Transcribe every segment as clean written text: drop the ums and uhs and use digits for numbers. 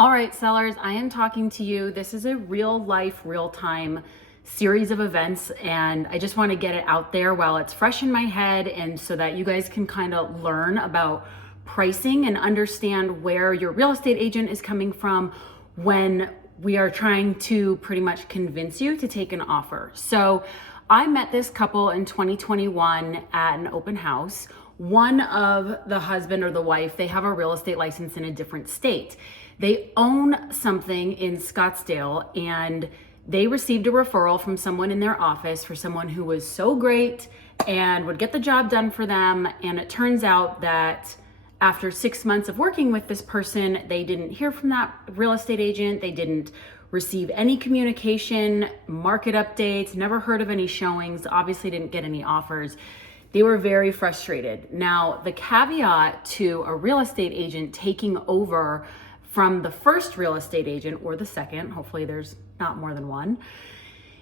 All right, sellers, I am talking to you. This is a real life, real time series of events, and I just want to get it out there while it's fresh in my head, and so that you guys can kind of learn about pricing and understand where your real estate agent is coming from when we are trying to pretty much convince you to take an offer. So I met this couple in 2021 at an open house. One of the husband or the wife, they have a real estate license in a different state. They own something in Scottsdale, and they received a referral from someone in their office for someone who was so great and would get the job done for them. And it turns out that after 6 months of working with this person, they didn't hear from that real estate agent. They didn't receive any communication, market updates, never heard of any showings, obviously didn't get any offers. They were very frustrated. Now, the caveat to a real estate agent taking over from the first real estate agent, or the second, hopefully there's not more than one,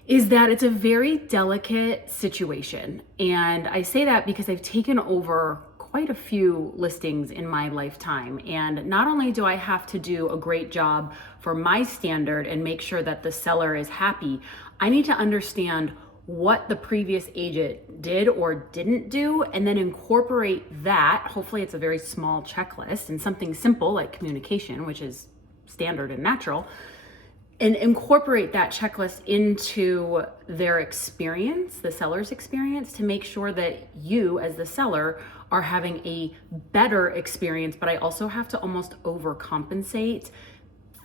is that it's a very delicate situation. And I say that because I've taken over quite a few listings in my lifetime. And not only do I have to do a great job for my standard and make sure that the seller is happy, I need to understand what the previous agent did or didn't do, and then incorporate that. Hopefully it's a very small checklist and something simple like communication, which is standard and natural, and incorporate that checklist into their experience, the seller's experience, to make sure that you as the seller are having a better experience. But I also have to almost overcompensate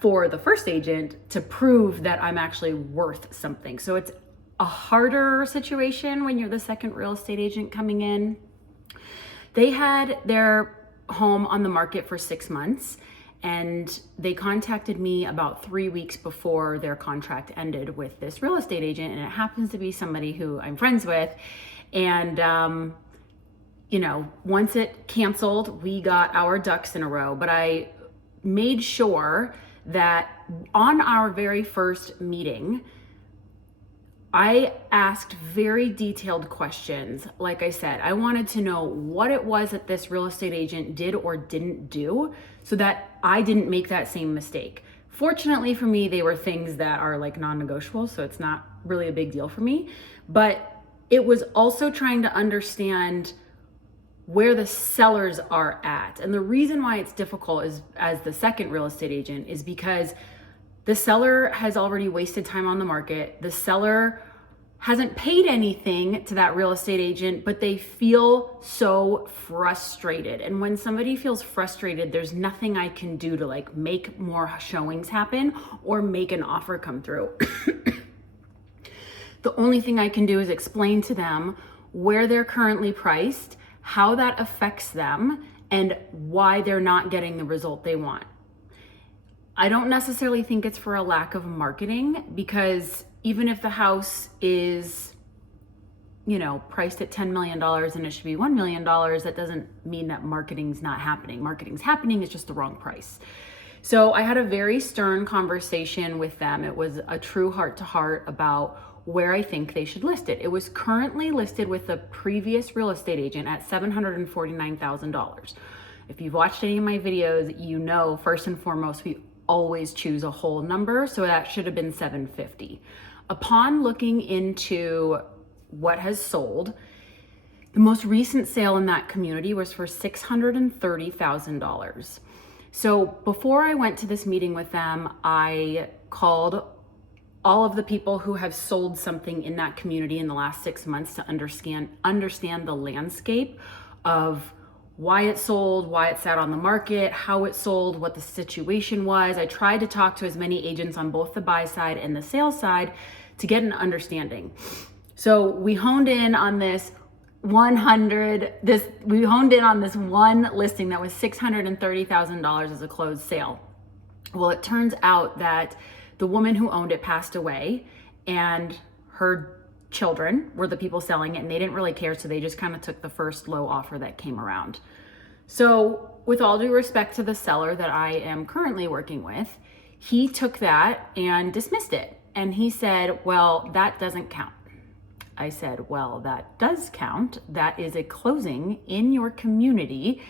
for the first agent to prove that I'm actually worth something. So it's a harder situation when you're the second real estate agent coming in. They had their home on the market for 6 months, and they contacted me about 3 weeks before their contract ended with this real estate agent. And it happens to be somebody who I'm friends with. And, once it canceled, we got our ducks in a row. But I made sure that on our very first meeting, I asked very detailed questions. Like I said, I wanted to know what it was that this real estate agent did or didn't do so that I didn't make that same mistake. Fortunately for me, they were things that are like non-negotiable, so it's not really a big deal for me. But it was also trying to understand where the sellers are at. And the reason why it's difficult is, as the second real estate agent, is because the seller has already wasted time on the market. The seller hasn't paid anything to that real estate agent, but they feel so frustrated. And when somebody feels frustrated, there's nothing I can do to like make more showings happen or make an offer come through. The only thing I can do is explain to them where they're currently priced, how that affects them, and why they're not getting the result they want. I don't necessarily think it's for a lack of marketing, because even if the house is, priced at $10 million and it should be $1 million, that doesn't mean that marketing's not happening. Marketing's happening, it's just the wrong price. So I had a very stern conversation with them. It was a true heart to heart about where I think they should list it. It was currently listed with the previous real estate agent at $749,000. If you've watched any of my videos, you know, first and foremost, we always choose a whole number, so that should have been 750. Upon looking into what has sold, the most recent sale in that community was for $630,000. So before I went to this meeting with them, I called all of the people who have sold something in that community in the last 6 months to understand the landscape of why it sold, why it sat on the market, how it sold, what the situation was. I tried to talk to as many agents on both the buy side and the sale side to get an understanding. So we honed in on this one listing that was $630,000 as a closed sale. Well, it turns out that the woman who owned it passed away, and her children were the people selling it, and they didn't really care, so they just kind of took the first low offer that came around. So with all due respect to the seller that I am currently working with, he took that and dismissed it, and he said, well, that doesn't count. I said, well, that does count. That is a closing in your community,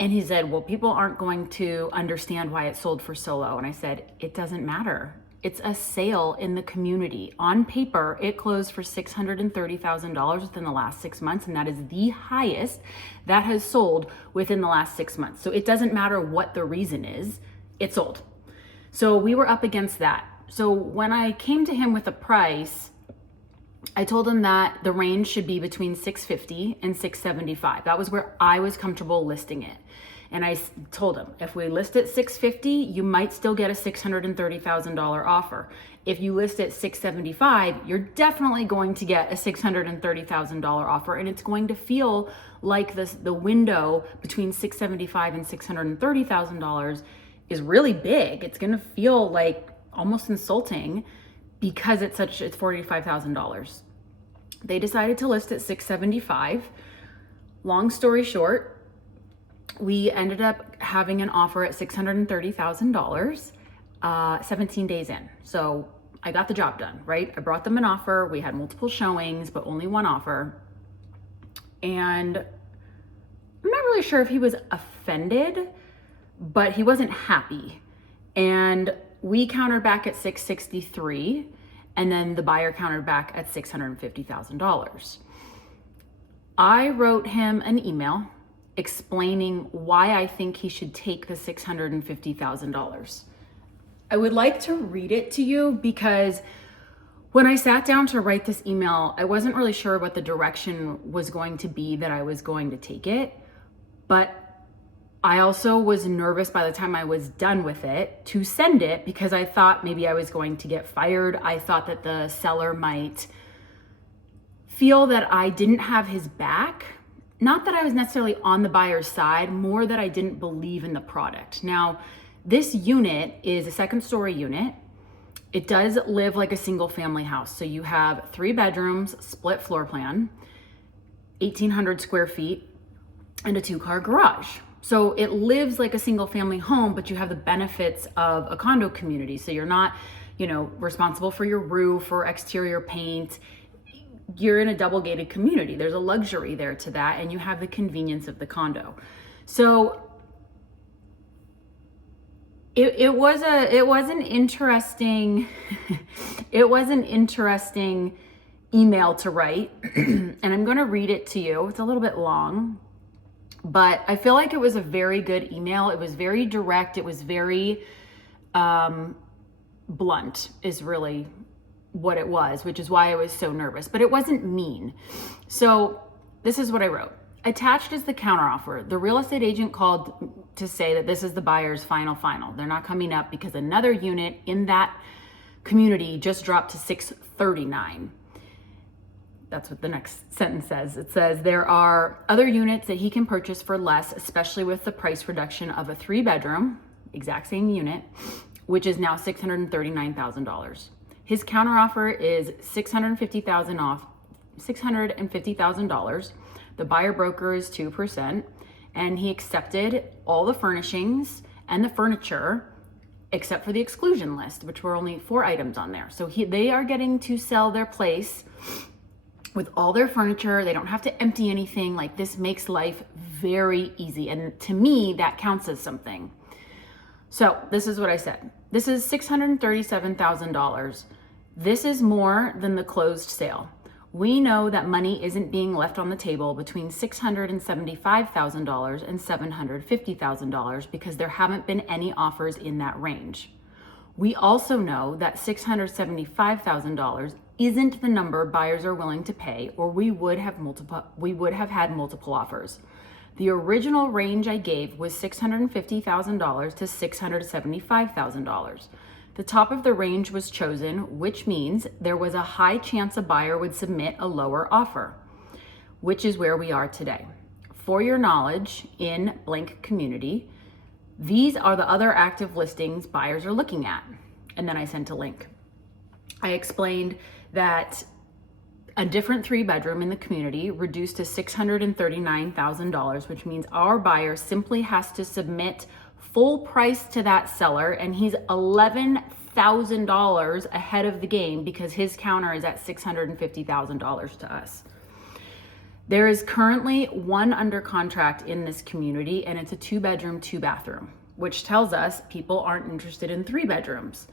And he said, well, people aren't going to understand why it sold for so low. And I said, it doesn't matter. It's a sale in the community. On paper, it closed for $630,000 within the last 6 months, and that is the highest that has sold within the last 6 months. So it doesn't matter what the reason is, it sold. So we were up against that. So when I came to him with a price, I told him that the range should be between 650 and 675. That was where I was comfortable listing it. And I told him, if we list at 650, you might still get a $630,000 offer. If you list at 675, you're definitely going to get a $630,000 offer, and it's going to feel like the window between 675 and $630,000 is really big. It's going to feel like almost insulting because it's $45,000. They decided to list at 675. Long story short, we ended up having an offer at $630,000 17 days in. So I got the job done, right? I brought them an offer. We had multiple showings, but only one offer. And I'm not really sure if he was offended, but he wasn't happy. And we countered back at 663, and then the buyer countered back at $650,000. I wrote him an email explaining why I think he should take the $650,000. I would like to read it to you because when I sat down to write this email, I wasn't really sure what the direction was going to be that I was going to take it, but I also was nervous by the time I was done with it to send it because I thought maybe I was going to get fired. I thought that the seller might feel that I didn't have his back. Not that I was necessarily on the buyer's side, more that I didn't believe in the product. Now, this unit is a second story unit. It does live like a single family house. So you have 3 bedrooms, split floor plan, 1,800 square feet, and a 2-car garage. So it lives like a single family home, but you have the benefits of a condo community. So you're not, responsible for your roof or exterior paint. You're in a double gated community. There's a luxury there to that, and you have the convenience of the condo. So it was an interesting email to write, and I'm going to read it to you. It's a little bit long, but I feel like it was a very good email. It was very direct. It was very blunt is really what it was, which is why I was so nervous, but it wasn't mean. So this is what I wrote. Attached is the counteroffer. The real estate agent called to say that this is the buyer's final. They're not coming up because another unit in that community just dropped to 639. That's what the next sentence says. It says there are other units that he can purchase for less, especially with the price reduction of a 3-bedroom, exact same unit, which is now $639,000. His counteroffer is $650,000 off, $650,000. The buyer broker is 2%, and he accepted all the furnishings and the furniture except for the exclusion list, which were only 4 items on there. So they are getting to sell their place with all their furniture. They don't have to empty anything. Like, this makes life very easy. And to me, that counts as something. So this is what I said. This is $637,000. This is more than the closed sale. We know that money isn't being left on the table between $675,000 and $750,000 because there haven't been any offers in that range. We also know that $675,000 isn't the number buyers are willing to pay, or we would have had multiple offers. The original range I gave was $650,000 to $675,000. The top of the range was chosen, which means there was a high chance a buyer would submit a lower offer, which is where we are today. For your knowledge, in blank community, these are the other active listings buyers are looking at. And then I sent a link. I explained that a different 3-bedroom in the community reduced to $639,000, which means our buyer simply has to submit full price to that seller, and he's $11,000 ahead of the game because his counter is at $650,000 to us. There is currently one under contract in this community, and it's a 2-bedroom, 2-bathroom, which tells us people aren't interested in 3 bedrooms.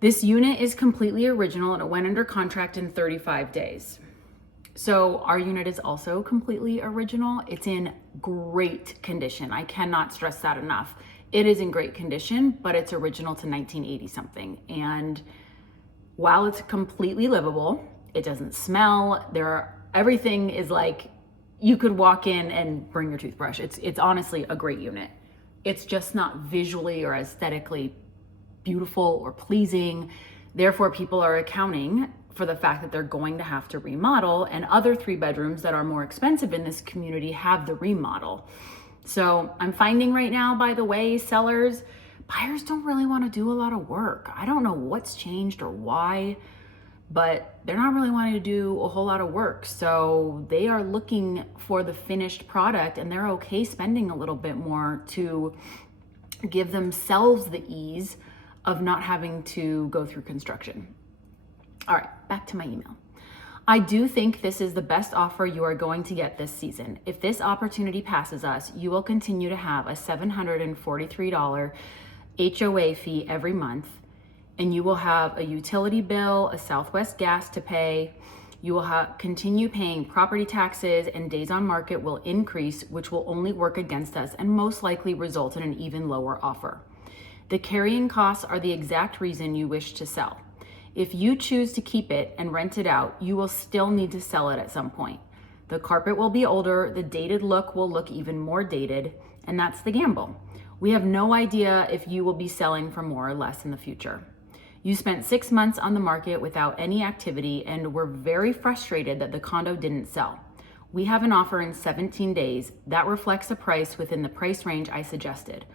This unit is completely original and it went under contract in 35 days. So our unit is also completely original. It's in great condition. I cannot stress that enough. It is in great condition, but it's original to 1980 something. And while it's completely livable, it doesn't smell. Everything is like you could walk in and bring your toothbrush. It's honestly a great unit. It's just not visually or aesthetically beautiful or pleasing. Therefore, people are accounting for the fact that they're going to have to remodel, and other 3 bedrooms that are more expensive in this community have the remodel. So I'm finding right now, by the way, buyers don't really want to do a lot of work. I don't know what's changed or why, but they're not really wanting to do a whole lot of work. So they are looking for the finished product, and they're okay spending a little bit more to give themselves the ease of not having to go through construction. All right, back to my email. I do think this is the best offer you are going to get this season. If this opportunity passes us, you will continue to have a $743 HOA fee every month, and you will have a utility bill, a Southwest gas to pay. You will continue paying property taxes, and days on market will increase, which will only work against us and most likely result in an even lower offer. The carrying costs are the exact reason you wish to sell. If you choose to keep it and rent it out, you will still need to sell it at some point. The carpet will be older, the dated look will look even more dated, and that's the gamble. We have no idea if you will be selling for more or less in the future. You spent 6 months on the market without any activity, and we're very frustrated that the condo didn't sell. We have an offer in 17 days that reflects a price within the price range I suggested.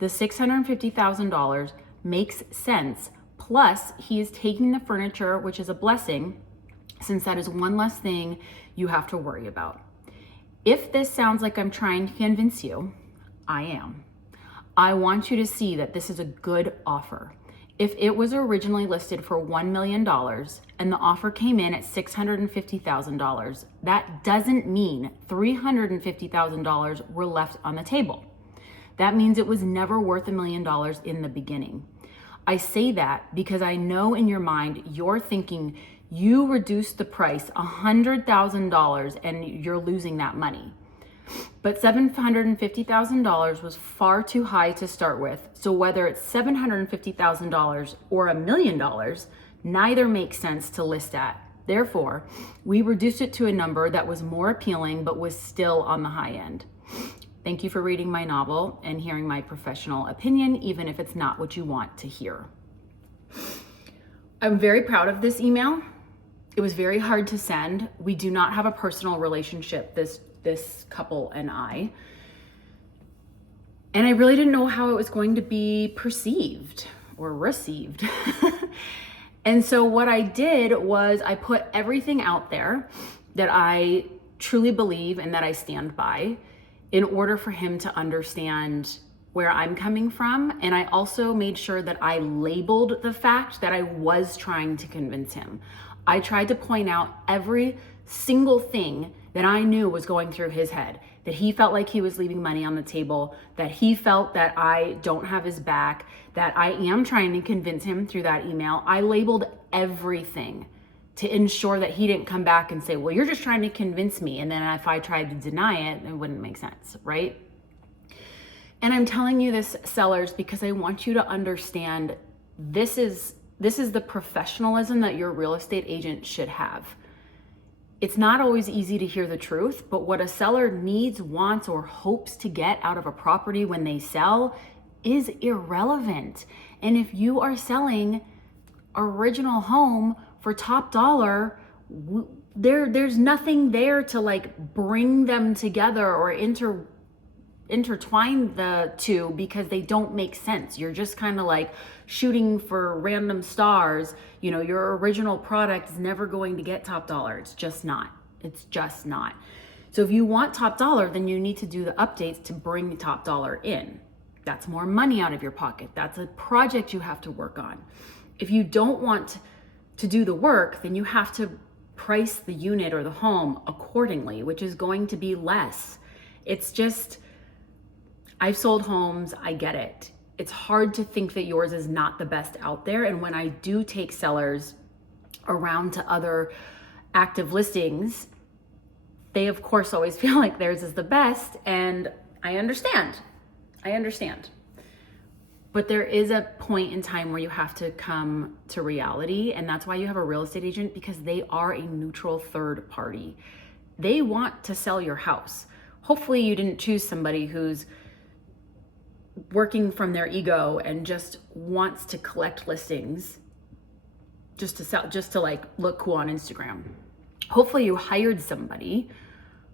The $650,000 makes sense. Plus, he is taking the furniture, which is a blessing, since that is one less thing you have to worry about. If this sounds like I'm trying to convince you, I am. I want you to see that this is a good offer. If it was originally listed for $1 million and the offer came in at $650,000, that doesn't mean $350,000 were left on the table. That means it was never worth $1 million in the beginning. I say that because I know in your mind you're thinking you reduced the price $100,000 and you're losing that money. But $750,000 was far too high to start with. So whether it's $750,000 or $1 million, neither makes sense to list at. Therefore, we reduced it to a number that was more appealing but was still on the high end. Thank you for reading my novel and hearing my professional opinion, even if it's not what you want to hear. I'm very proud of this email. It was very hard to send. We do not have a personal relationship, this couple and I. And I really didn't know how it was going to be perceived or received. And so what I did was I put everything out there that I truly believe and that I stand by, in order for him to understand where I'm coming from. And I also made sure that I labeled the fact that I was trying to convince him. I tried to point out every single thing that I knew was going through his head, that he felt like he was leaving money on the table, that he felt that I don't have his back, that I am trying to convince him through that email. I labeled everything to ensure that he didn't come back and say, well, you're just trying to convince me. And then if I tried to deny it, it wouldn't make sense, right? And I'm telling you this, sellers, because I want you to understand this is the professionalism that your real estate agent should have. It's not always easy to hear the truth, but what a seller needs, wants, or hopes to get out of a property when they sell is irrelevant. And if you are selling original home for top dollar, there's nothing there to like bring them together or intertwine the two, because they don't make sense. You're just kind of like shooting for random stars. You know, your original product is never going to get top dollar. It's just not. So if you want top dollar, then you need to do the updates to bring top dollar in. That's more money out of your pocket. That's a project you have to work on. If you don't want to do the work, then you have to price the unit or the home accordingly, which is going to be less. It's just, I've sold homes, I get it. It's hard to think that yours is not the best out there. And when I do take sellers around to other active listings, they of course always feel like theirs is the best. And I understand. But there is a point in time where you have to come to reality. And that's why you have a real estate agent, because they are a neutral third party. They want to sell your house. Hopefully you didn't choose somebody who's working from their ego and just wants to collect listings just to sell, just to like look cool on Instagram. Hopefully you hired somebody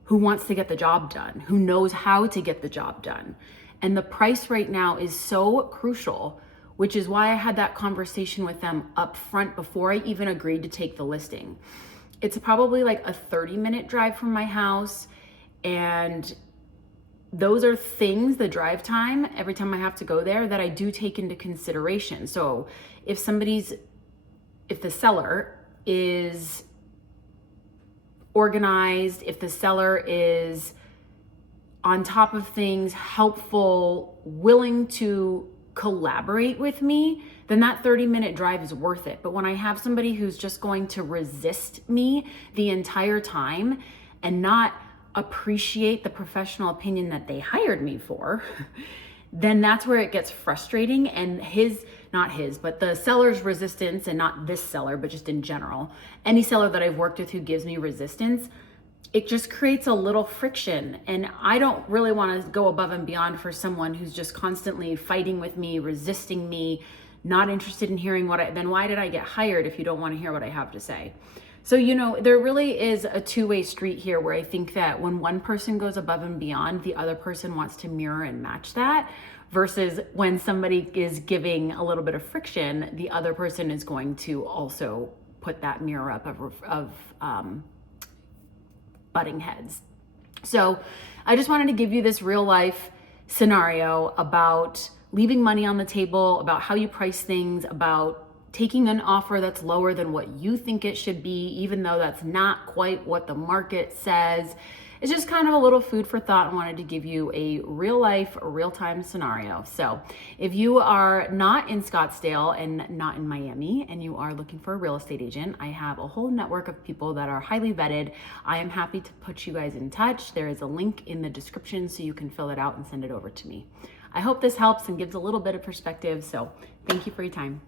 who wants to get the job done, who knows how to get the job done. And the price right now is so crucial, which is why I had that conversation with them up front before I even agreed to take the listing. It's probably like a 30-minute drive from my house. And those are things, the drive time, every time I have to go there, that I do take into consideration. So if the seller is organized, if the seller is on top of things, helpful, willing to collaborate with me, then that 30-minute drive is worth it. But when I have somebody who's just going to resist me the entire time and not appreciate the professional opinion that they hired me for, then that's where it gets frustrating. And but the seller's resistance, and not this seller, but just in general, any seller that I've worked with who gives me resistance, it just creates a little friction. And I don't really want to go above and beyond for someone who's just constantly fighting with me, resisting me, not interested in hearing then why did I get hired if you don't want to hear what I have to say? So, there really is a two-way street here, where I think that when one person goes above and beyond, the other person wants to mirror and match that, versus when somebody is giving a little bit of friction, the other person is going to also put that mirror up of butting heads. So I just wanted to give you this real life scenario about leaving money on the table, about how you price things, about taking an offer that's lower than what you think it should be, even though that's not quite what the market says. It's just kind of a little food for thought. I wanted to give you a real life, real-time scenario. So if you are not in Scottsdale and not in Miami, and you are looking for a real estate agent, I have a whole network of people that are highly vetted. I am happy to put you guys in touch. There is a link in the description so you can fill it out and send it over to me. I hope this helps and gives a little bit of perspective. So thank you for your time.